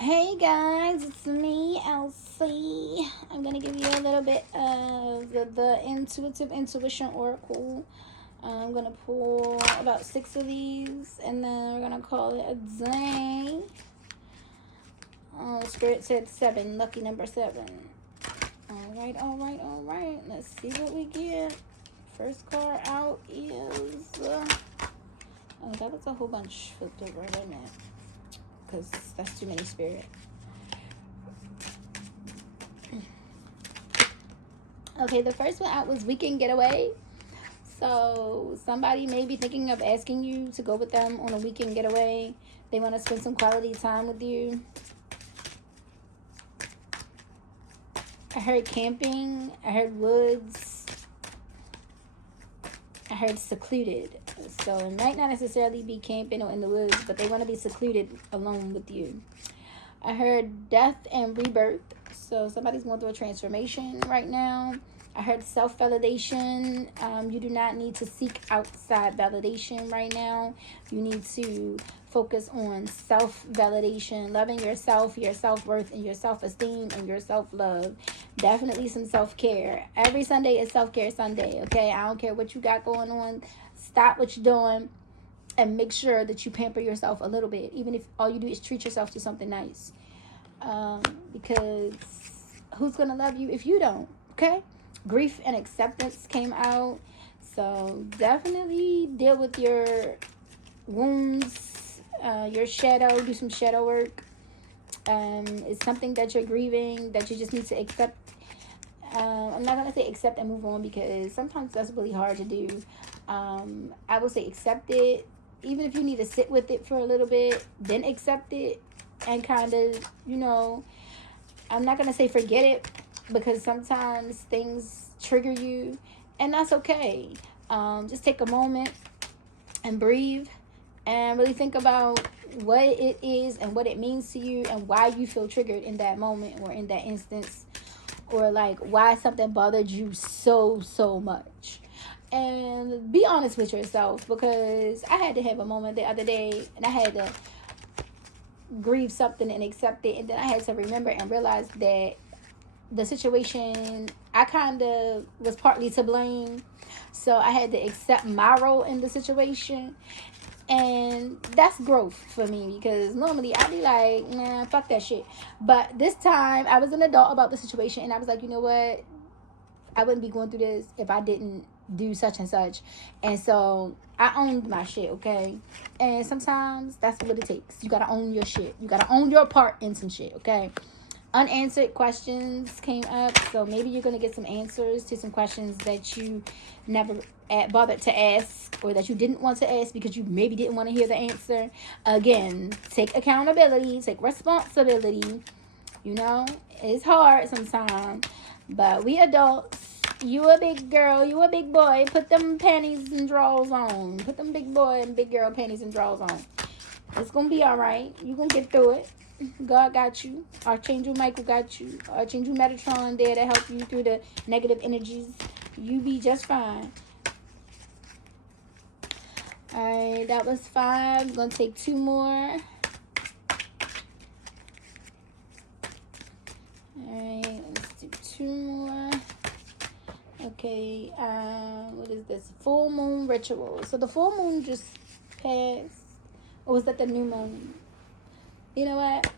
Hey guys, it's me, Elsie. I'm gonna give you a little bit of the intuitive intuition oracle. I'm gonna pull about 6 of these, and then we're gonna call it a day. Spirit said 7, lucky number 7. All right. Let's see what we get. First card out is oh, that was a whole bunch flipped over, wasn't it? Because that's too many spirit. Okay, the first one out was Weekend Getaway. So somebody may be thinking of asking you to go with them on a weekend getaway. They want to spend some quality time with you. I heard camping. I heard woods. I heard secluded. So it might not necessarily be camping or in the woods, but they want to be secluded alone with you. I heard death and rebirth. So somebody's going through a transformation right now. I heard self-validation. You do not need to seek outside validation right now. You need to focus on self-validation, loving yourself, your self-worth, and your self-esteem, and your self-love. Definitely some self-care. Every Sunday is self-care Sunday, okay? I don't care what you got going on. Stop what you're doing and make sure that you pamper yourself a little bit, even if all you do is treat yourself to something nice. Because who's going to love you if you don't, okay? Grief and acceptance came out. So definitely deal with your wounds, your shadow. Do some shadow work. It's something that you're grieving, that you just need to accept. I'm not going to say accept and move on, because sometimes that's really hard to do. I will say accept it. Even if you need to sit with it for a little bit, then accept it and kind of, I'm not going to say forget it, because sometimes things trigger you, and that's okay. Just take a moment and breathe and really think about what it is and what it means to you and why you feel triggered in that moment or in that instance, or like why something bothered you so much. And be honest with yourself, because I had to have a moment the other day, and I had to grieve something and accept it, and then I had to remember and realize that the situation, I kind of was partly to blame. So I had to accept my role in the situation. And that's growth for me, because normally I'd be like, nah, fuck that shit. But this time I was an adult about the situation, and I was like, you know what? I wouldn't be going through this if I didn't do such and such. And so I owned my shit, okay? And sometimes that's what it takes. You gotta own your shit. You gotta own your part in some shit, okay? Unanswered questions came up, so maybe you're going to get some answers to some questions that you never bothered to ask, or that you didn't want to ask because you maybe didn't want to hear the answer. Again, take accountability, take responsibility. It's hard sometimes, but we adults. You a big girl, you a big boy. Put them panties and drawers on. Put them big boy and big girl panties and drawers on. It's going to be all right. You're going to get through it. God got you. Archangel Michael got you. Archangel Metatron there to help you through the negative energies. You be just fine. Alright, that was 5. I'm going to take 2 more. Alright, let's do 2 more. Okay, what is this? Full moon ritual. So the full moon just passed. Or was that the new moon? You know what?